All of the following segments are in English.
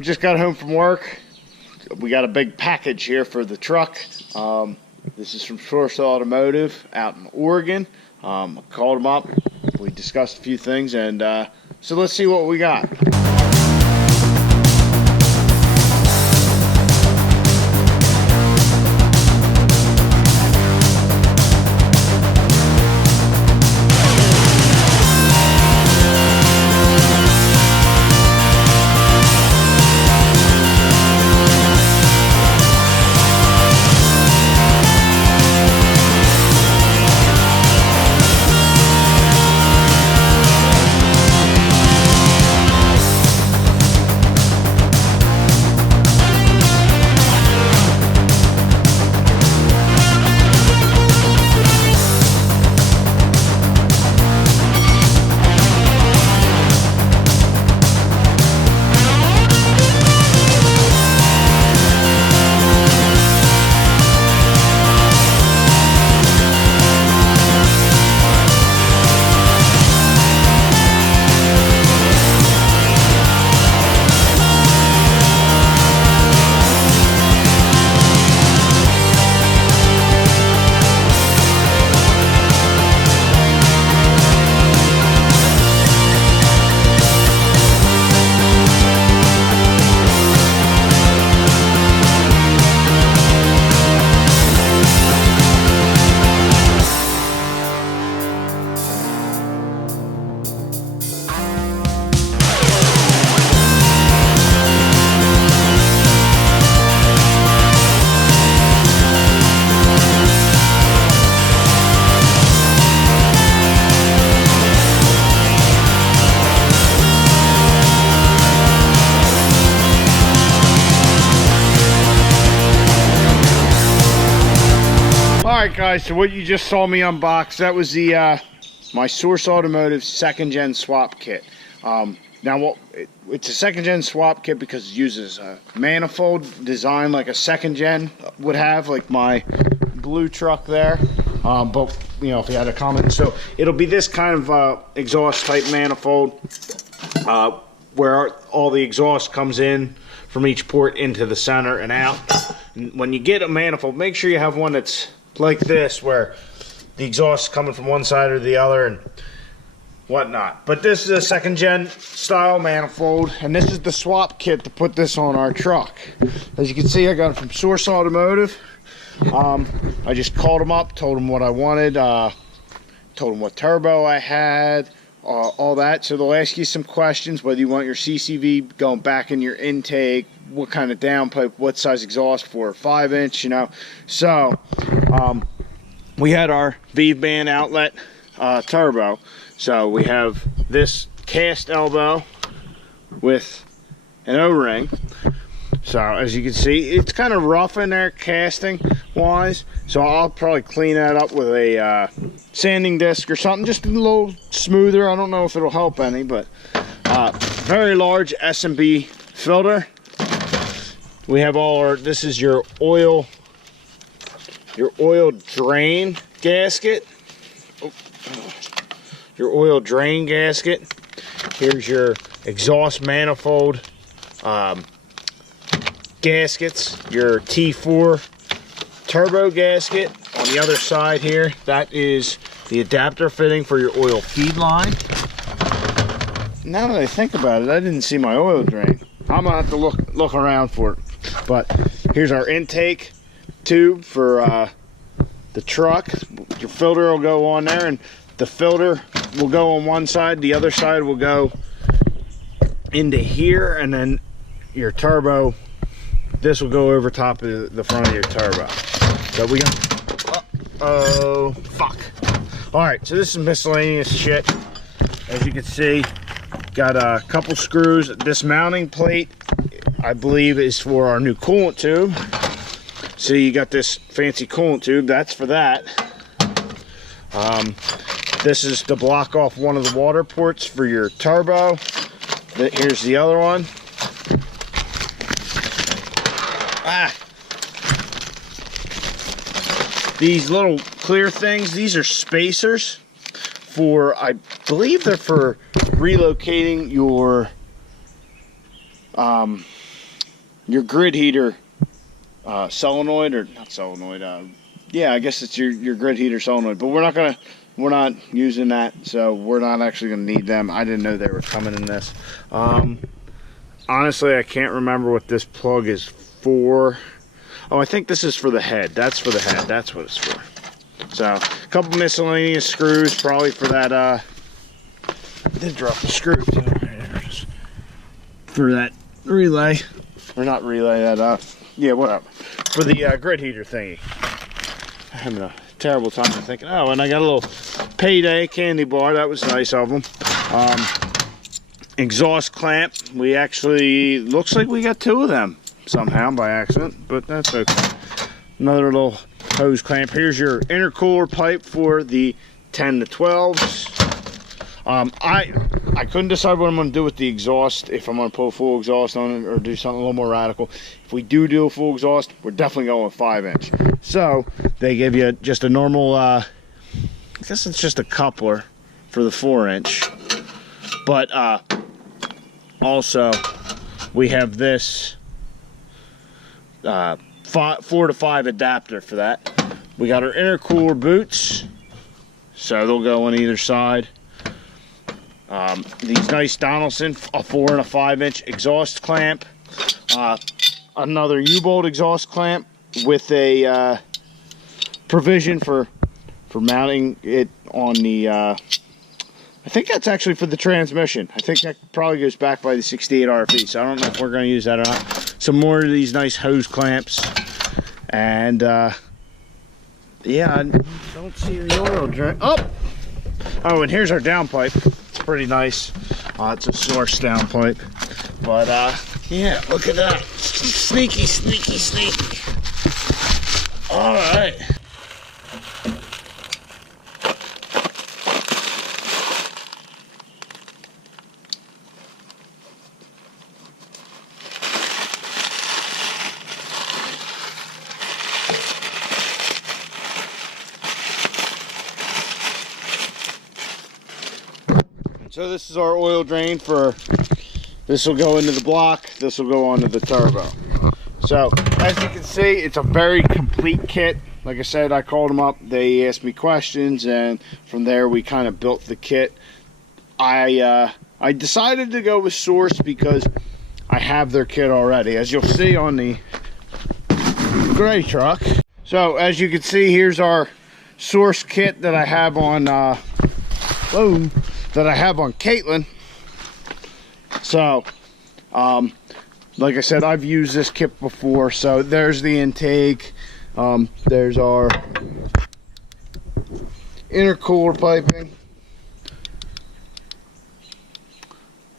Just got home from work. We got a big package here for the truck. This is from Source Automotive out in Oregon. I called them up. We discussed a few things, and so let's see what we got. Alright guys, so what you just saw me unbox, that was the my Source Automotive second gen swap kit. Now it's a second gen swap kit because it uses a manifold design like a second gen would have, like my blue truck there. But you know, if you had a comment, so it'll be this kind of exhaust type manifold where all the exhaust comes in from each port into the center and out. And when you get a manifold, make sure you have one that's like this, where the exhaust is coming from one side or the other and whatnot. But this is a second gen style manifold, and this is the swap kit to put this on our truck. As you can see, I got it from Source Automotive. I just called them up, told them what I wanted, told them what turbo I had, all that. So they'll ask you some questions, whether you want your CCV going back in your intake, what kind of downpipe, what size exhaust for, 5-inch, you know. So we had our V-band outlet turbo. So we have this cast elbow with an O-ring. So as you can see, it's kind of rough in there casting wise, so I'll probably clean that up with a sanding disc or something, just a little smoother. I don't know if it'll help any, but very large S&B filter. We have all our, this is your oil drain gasket. Your oil drain gasket. Here's your exhaust manifold gaskets, your T4 turbo gasket. On the other side here, that is the adapter fitting for your oil feed line. Now that I think about it, I didn't see my oil drain. I'm gonna have to look around for it. But here's our intake tube for the truck. Your filter will go on there, and the filter will go on one side, the other side will go into here, and then your turbo, this will go over top of the front of your turbo. So we got, oh fuck. Alright, so this is miscellaneous shit. As you can see, got a couple screws. This mounting plate, I believe, is for our new coolant tube. So you got this fancy coolant tube, that's for that. This is to block off one of the water ports for your turbo. Here's the other one. These little clear things, these are spacers for, I believe they're for relocating your grid heater solenoid, or not solenoid, yeah, I guess it's your grid heater solenoid, but we're not using that, so we're not actually going to need them. I didn't know they were coming in this. Honestly, I can't remember what this plug is for. Oh, I think this is for the head. That's for the head. That's what it's for. So, a couple miscellaneous screws, probably for that, I did drop the screw, too. For that relay. Or not relay, that, yeah, whatever. For the grid heater thingy. I'm having a terrible time thinking, oh, and I got a little payday candy bar. That was nice of them. Exhaust clamp. We actually, looks like we got 2 of them somehow by accident, but that's okay. Another little hose clamp. Here's your intercooler pipe for the 10 to 12s. I couldn't decide what I'm going to do with the exhaust, if I'm going to put a full exhaust on it or do something a little more radical. If we do a full exhaust, we're definitely going with 5-inch. So they give you just a normal, I guess it's just a coupler for the 4-inch. But also we have this 4 to 5 adapter for that. We got our intercooler boots, so they'll go on either side. These nice Donaldson, a 4 and a 5-inch exhaust clamp. Another U-bolt exhaust clamp with a provision for mounting it on the, I think that's actually for the transmission. I think that probably goes back by the 68 RFE, so I don't know if we're going to use that or not. Some more of these nice hose clamps. And, yeah, I don't see the oil drain. Oh, and here's our downpipe. It's pretty nice. It's a Source downpipe. But, yeah, look at that. Sneaky, sneaky, sneaky. All right. So this is our oil drain for, this will go into the block, this will go onto the turbo. So as you can see, it's a very complete kit. Like I said, I called them up, they asked me questions, and from there we kind of built the kit. I decided to go with Source because I have their kit already, as you'll see on the gray truck. So as you can see, here's our Source kit that I have on Caitlin. So like I said, I've used this kit before. So there's the intake, there's our intercooler piping,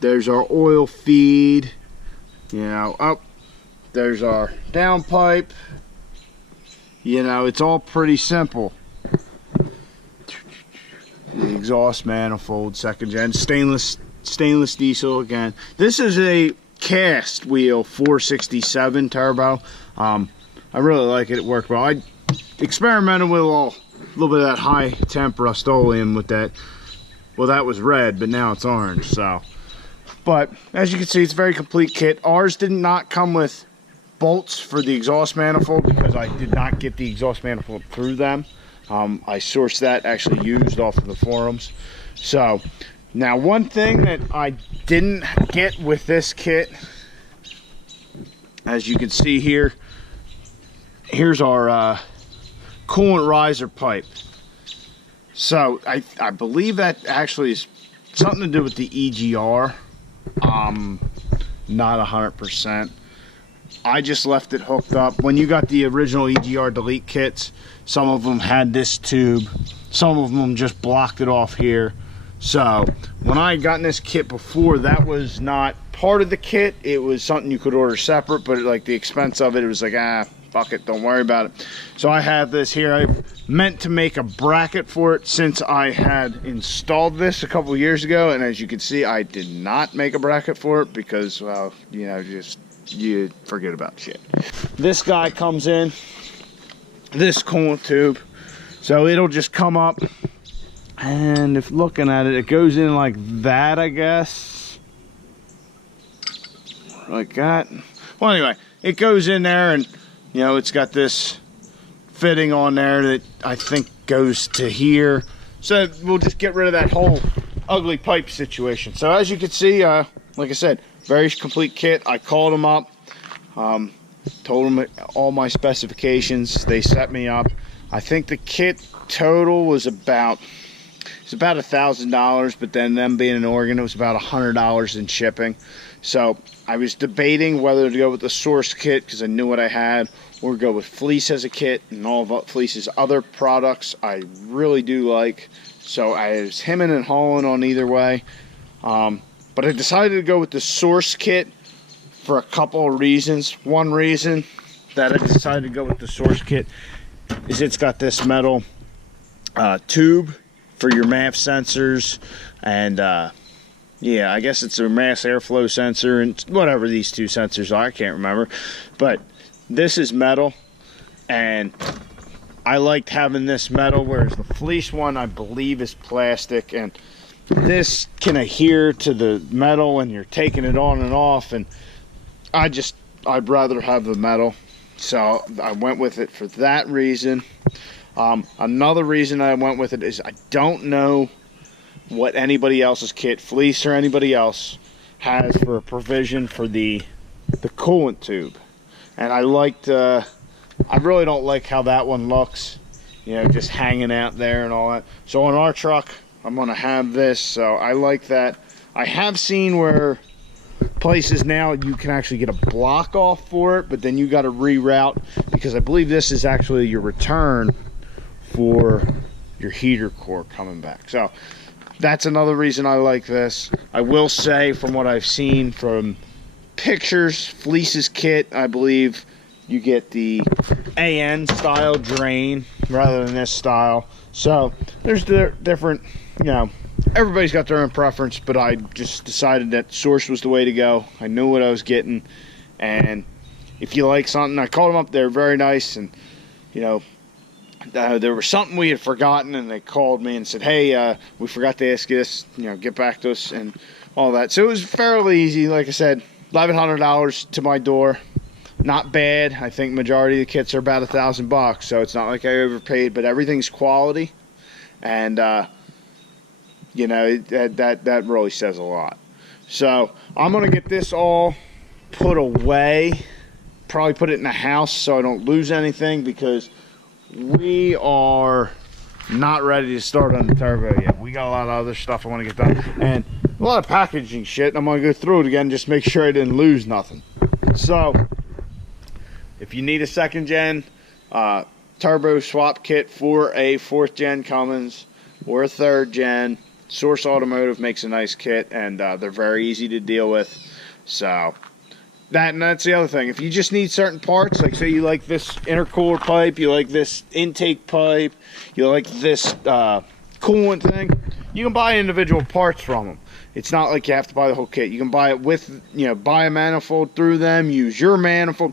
there's our oil feed, you know, there's our downpipe. You know, it's all pretty simple. The exhaust manifold, 2nd gen, stainless diesel again. This is a cast wheel 467 turbo. I really like it. It worked well. I experimented with a little bit of that high temp Rust-Oleum with that. Well, that was red, but now it's orange. So, but as you can see, it's a very complete kit. Ours did not come with bolts for the exhaust manifold because I did not get the exhaust manifold through them. I sourced that, actually used off of the forums. So now one thing that I didn't get with this kit, as you can see here, here's our coolant riser pipe. So I believe that actually is something to do with the EGR. Not 100%. I just left it hooked up. When you got the original EGR delete kits, some of them had this tube, some of them just blocked it off here. So when I got in this kit before, that was not part of the kit. It was something you could order separate, but like the expense of it, it was like, fuck it, don't worry about it. So I have this here. I meant to make a bracket for it since I had installed this a couple years ago, and as you can see, I did not make a bracket for it because, well, you know, you forget about shit. This guy comes in, this coolant tube, so it'll just come up, and if looking at it, it goes in like that, I guess, like that. Well, anyway, it goes in there, and you know, it's got this fitting on there that I think goes to here. So we'll just get rid of that whole ugly pipe situation. So as you can see, like I said, very complete kit. I called them up, told them all my specifications. They set me up. I think the kit total was about $1,000, but then them being in Oregon, it was about $100 in shipping. So I was debating whether to go with the Source kit because I knew what I had, or go with Fleece as a kit, and all of Fleece's other products I really do like. So I was hemming and hawing on either way. But I decided to go with the Source kit for a couple of reasons. One reason that I decided to go with the Source kit is it's got this metal tube for your MAF sensors, and yeah, I guess it's a mass airflow sensor and whatever these two sensors are, I can't remember. But this is metal, and I liked having this metal, whereas the Fleece one I believe is plastic, and this can adhere to the metal when you're taking it on and off, and I'd rather have the metal, so I went with it for that reason. Another reason I went with it is I don't know what anybody else's kit, Fleece or anybody else, has for a provision for the coolant tube, and I really don't like how that one looks, you know, just hanging out there and all that. So on our truck, I'm gonna have this, so I like that. I have seen where places now you can actually get a block off for it, but then you got to reroute, because I believe this is actually your return for your heater core coming back. So that's another reason I like this. I will say, from what I've seen from pictures, Fleece's kit, I believe you get the AN style drain rather than this style. So there's different, you know, everybody's got their own preference, but I just decided that Source was the way to go. I knew what I was getting, and if you like something, I called them up. They're very nice, and you know, there was something we had forgotten, and they called me and said, hey, we forgot to ask you this, you know, get back to us and all that. So it was fairly easy. Like I said, $1,100 to my door. Not bad. I think majority of the kits are about $1,000, so it's not like I overpaid, but everything's quality, and you know, that really says a lot. So I'm gonna get this all put away, probably put it in the house so I don't lose anything, because we are not ready to start on the turbo yet. We got a lot of other stuff I want to get done, and a lot of packaging shit, and I'm going to go through it again, just make sure I didn't lose nothing. So if you need a second gen turbo swap kit for a 4th gen Cummins or a 3rd gen, Source Automotive makes a nice kit, and they're very easy to deal with. So that's the other thing. If you just need certain parts, like say you like this intercooler pipe, you like this intake pipe, you like this coolant thing, you can buy individual parts from them. It's not like you have to buy the whole kit. You can buy it with, you know, buy a manifold through them, use your manifold.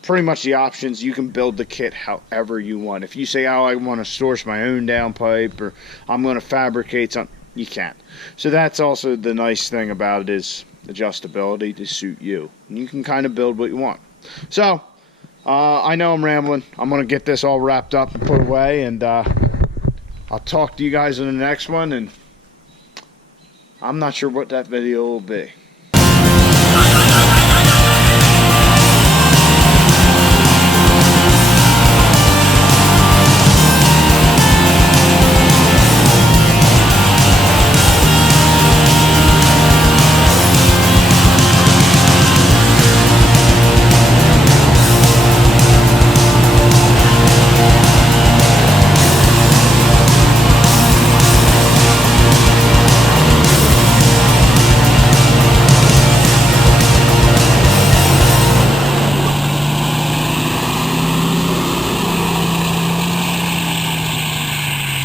Pretty much the options. You can build the kit however you want. If you say, oh, I want to source my own downpipe, or I'm going to fabricate something, you can. So that's also the nice thing about it, is adjustability to suit you. And you can kind of build what you want. So I know I'm rambling. I'm going to get this all wrapped up and put away, and I'll talk to you guys in the next one, and I'm not sure what that video will be.